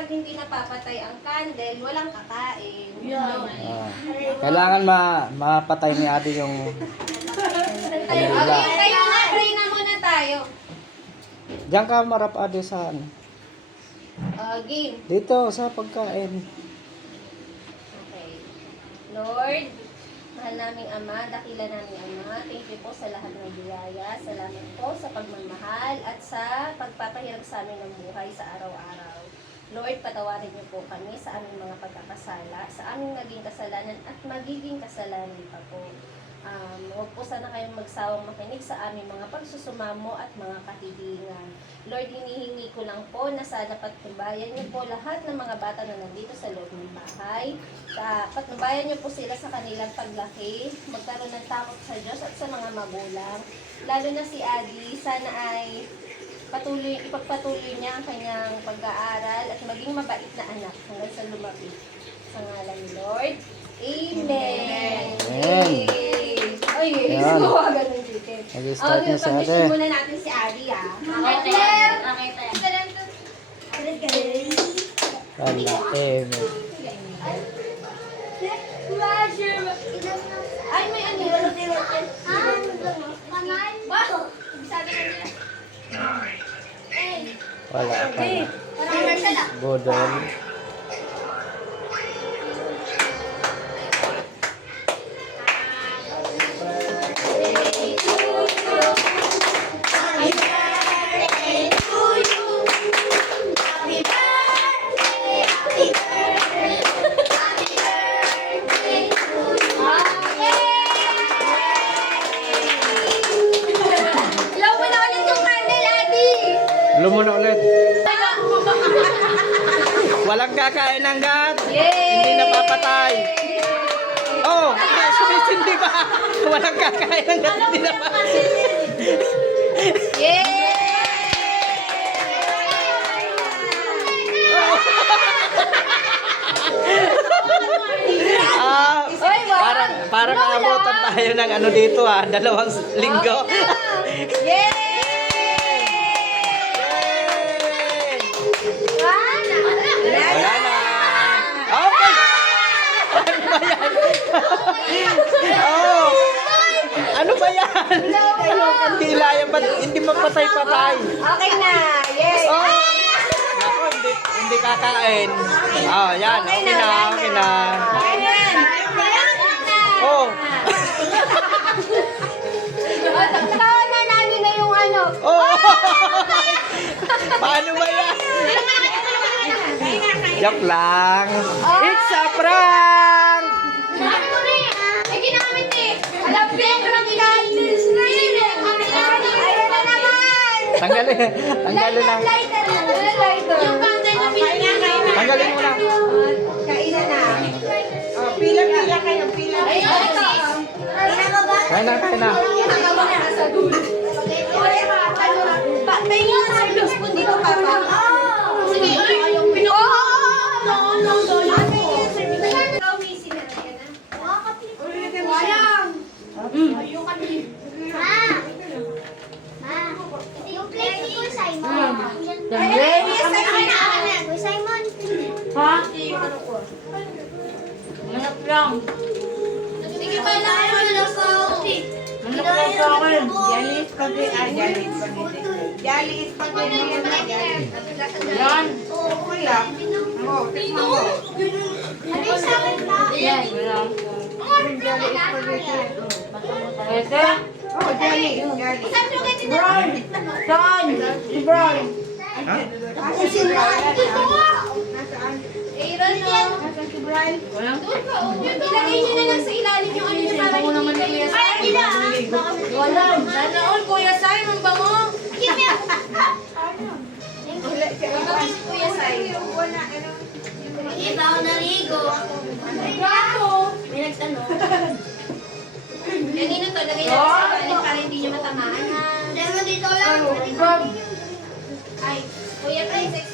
kapag hindi napapatay ang candle, walang kakain. Kailangan mapatay ni ate yung Okay, pray na muna tayo. diyan ka marap ate sa ano. Game. Dito sa pagkain. Okay. Lord, mahal naming Ama, dakila naming Ama, thank you po sa lahat ng biyaya. Salamat po sa pagmamahal at sa pagpapahirap sa amin ng buhay sa araw-araw. Lord, patawarin niyo po kami sa aming mga pagkakasala, sa aming naging kasalanan at magiging kasalanan pa po. Huwag po sana kayong magsawang makinig sa aming mga pagsusumamo at mga kahilingan. Lord, hinihingi ko lang po na sana patnubayan niyo po lahat ng mga bata na nandito sa loob ng bahay. Patnubayan niyo po sila sa kanilang paglaki, magkaroon ng takot sa Diyos at sa mga magulang. Lalo na si Adi, sana ay ipagpatuloy niya ang kanyang pag-aaral at maging mabait na anak hanggang sa lumaki. Sa ngalan ni Lord, Amen. Amen. Ay, Yan. ganun dito. Mag-start na si ate. Pag-mission muna natin si Adi, ah. Wala, Ay, may ano yun? wala pa. Bodol. Lumuna ulit. Walang kakain ng gat. Hindi napapatay. Oh, sumisindi ba? Walang kakain ng gat. Hindi napapatay. Parang abutan tayo ng ano dito 2 linggo. Wala na. Okay. Ano ba yan? Kandila yan. Hindi mapatay-patay. Okay na. Yay. Ako, hindi kakain. Yan. Okay na. Okay na. Oh. Tawa na namin na yung ano. Oh. Paano ba yan? Joke lang. It's a prank! Ay, ginamit eh. Alam, prank guys. Ayan na naman. Tanggalin lang. Lighter. Yung pantay na pinakain. Tanggalin mo lang. Kainan na. Pila kayo, pila. Ay, ito. Kain na. Sa dulo. May nga sa spoon dito, Papa. Sige, yung pinuha. Yung plate ni Kuya Simon. Kuya Simon. Ha? Manap lang. Sige pa lang. Manap lang sa akin. Jolly spaghetti. Jolly spaghetti. Yan. Kuya. Tikman mo. Ano yung sa akin pa? Yan. Ete? Oh, Jolly. Brown. Saan? Si Brown. Kasi sila. Aaron, no? Walang. Ilagay niyo na lang sa ilalim yung ano yung parang hindi kayo. Ay, nila. Wala. Nanoon, Kuya Simon ba mo? Baka si Kuya Simon. Iba ako naligo. Bravo! May nagtanong. Kanina to, lagay natin sa ilalim para hindi niyo matamaan ha. Dahil mo dito lang. Brown. Ay, Kuya Prince,